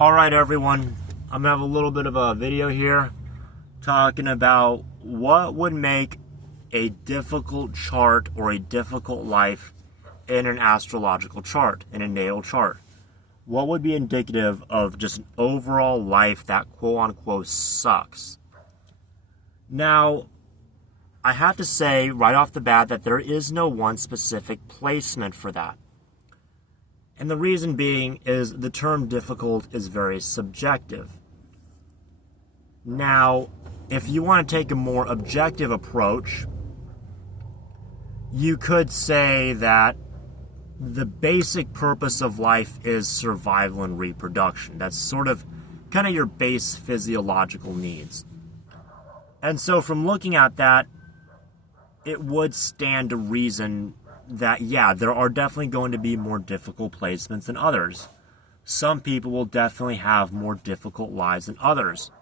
Alright everyone, I'm going to have a little bit of a video here talking about what would make a difficult chart or a difficult life in an astrological chart, in a natal chart. What would be indicative of just an overall life that quote-unquote sucks? Now, I have to say right off the bat that there is no one specific placement for that. And the reason being is the term difficult is very subjective. Now, if you want to take a more objective approach, you could say that the basic purpose of life is survival and reproduction. That's sort of kind of your base physiological needs. And so from looking at that, it would stand to reason that, yeah, there are definitely going to be more difficult placements than others. Some people will definitely have more difficult lives than others.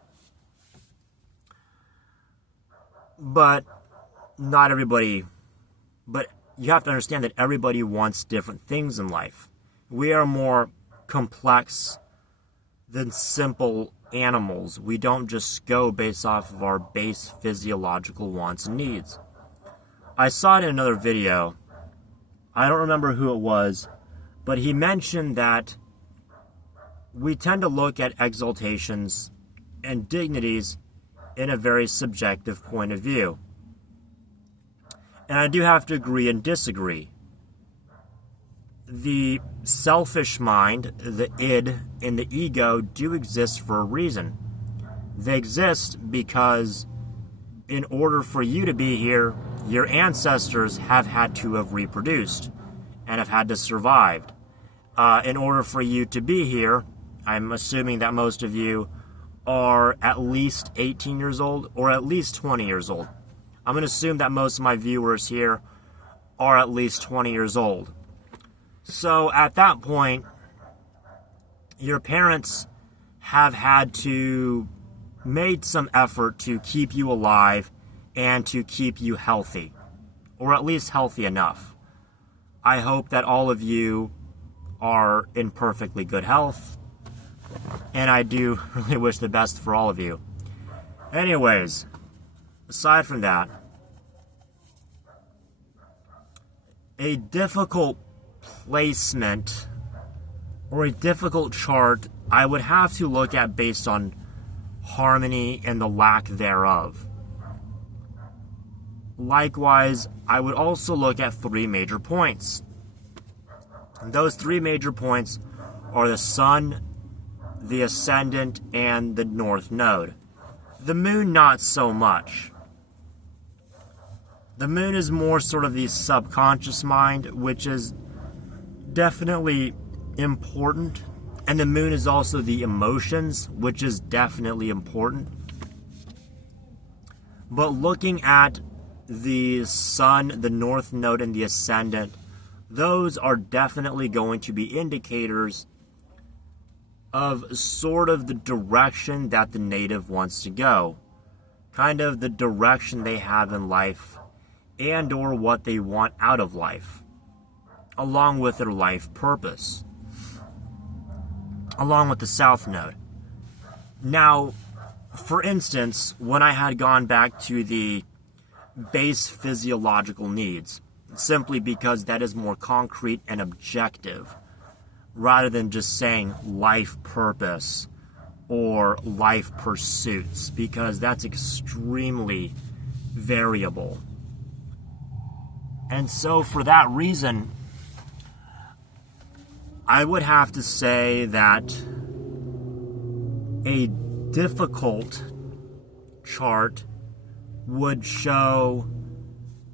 But not everybody, but you have to understand that everybody wants different things in life. We are more complex than simple animals. We don't just go based off of our base physiological wants and needs. I saw it in another video. I don't remember who it was, but he mentioned that we tend to look at exaltations and dignities in a very subjective point of view. And I do have to agree and disagree. The selfish mind, the id, and the ego do exist for a reason. They exist because in order for you to be here, your ancestors have had to have reproduced and have had to survive. In order for you to be here, I'm assuming that most of you are at least 18 years old or at least 20 years old. I'm going to assume that most of my viewers here are at least 20 years old. So at that point, your parents have had to made some effort to keep you alive and to keep you healthy, or at least healthy enough. I hope that all of you are in perfectly good health, and I do really wish the best for all of you. Anyways, aside from that, a difficult placement or a difficult chart I would have to look at based on harmony and the lack thereof. Likewise, I would also look at three major points. And those three major points are the sun, the ascendant, and the north node. The moon, not so much. The moon is more sort of the subconscious mind, which is definitely important. And the moon is also the emotions, which is definitely important. But looking at the sun, the north node, and the ascendant, those are definitely going to be indicators of sort of the direction that the native wants to go. Kind of the direction they have in life and or what they want out of life, along with their life purpose, along with the south node. Now, for instance, when I had gone back to the base physiological needs, simply because that is more concrete and objective, rather than just saying life purpose or life pursuits, because that's extremely variable. And so for that reason, I would have to say that a difficult chart would show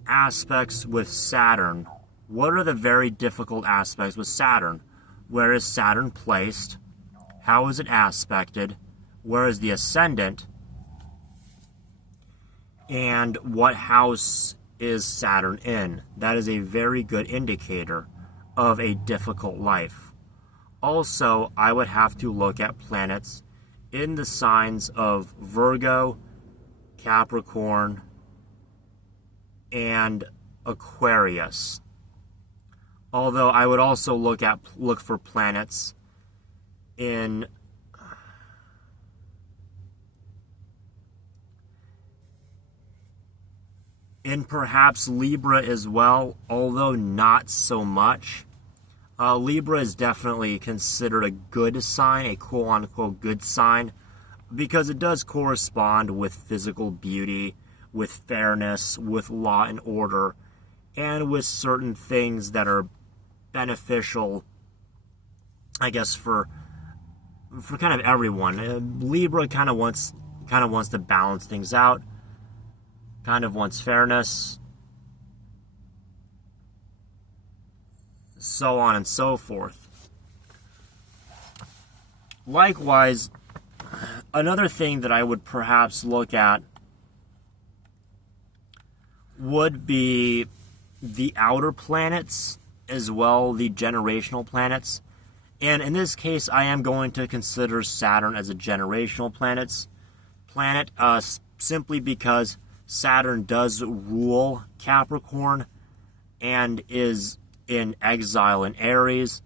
aspects with Saturn. What are the very difficult aspects with Saturn? Where is Saturn placed? How is it aspected? Where is the ascendant? And what house is Saturn in? That is a very good indicator of a difficult life. Also, I would have to look at planets in the signs of Virgo, Capricorn, and Aquarius. Although I would also look for planets in and perhaps Libra as well, although not so much. Libra is definitely considered a good sign, a quote-unquote good sign, because it does correspond with physical beauty, with fairness, with law and order, and with certain things that are beneficial, I guess, for kind of everyone. Libra kind of wants to balance things out, kind of wants fairness, so on and so forth. Likewise, another thing that I would perhaps look at would be the outer planets as well, the generational planets. And in this case, I am going to consider Saturn as a generational planet, simply because Saturn does rule Capricorn and is in exile in Aries.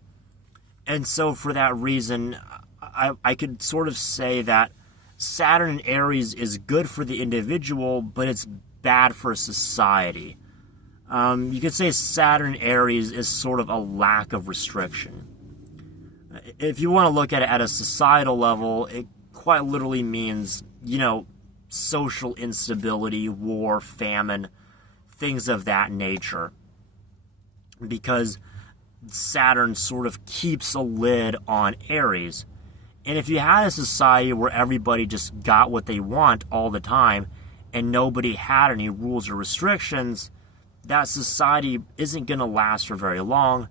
And so for that reason, I could sort of say that Saturn in Aries is good for the individual, but it's bad for society. You could say Saturn in Aries is sort of a lack of restriction. If you want to look at it at a societal level, it quite literally means, social instability, war, famine, things of that nature. Because Saturn sort of keeps a lid on Aries. And if you had a society where everybody just got what they want all the time and nobody had any rules or restrictions, that society isn't going to last for very long,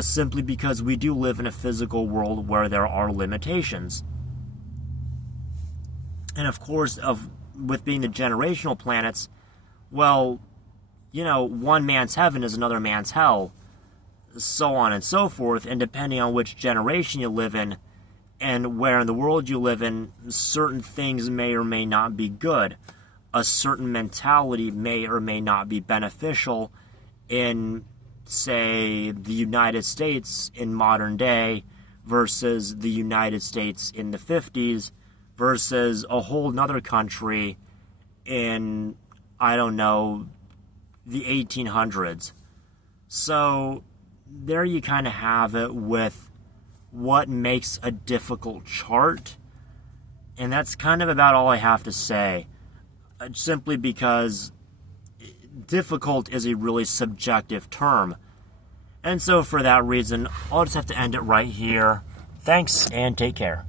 simply because we do live in a physical world where there are limitations. And of course, with being the generational planets, well, one man's heaven is another man's hell, so on and so forth, and depending on which generation you live in and where in the world you live in, certain things may or may not be good. A certain mentality may or may not be beneficial in, say, the United States in modern day versus the United States in the 50s versus a whole nother country in, I don't know, the 1800s. So there you kind of have it with what makes a difficult chart. And that's kind of about all I have to say. Simply because difficult is a really subjective term. And so for that reason, I'll just have to end it right here. Thanks, and take care.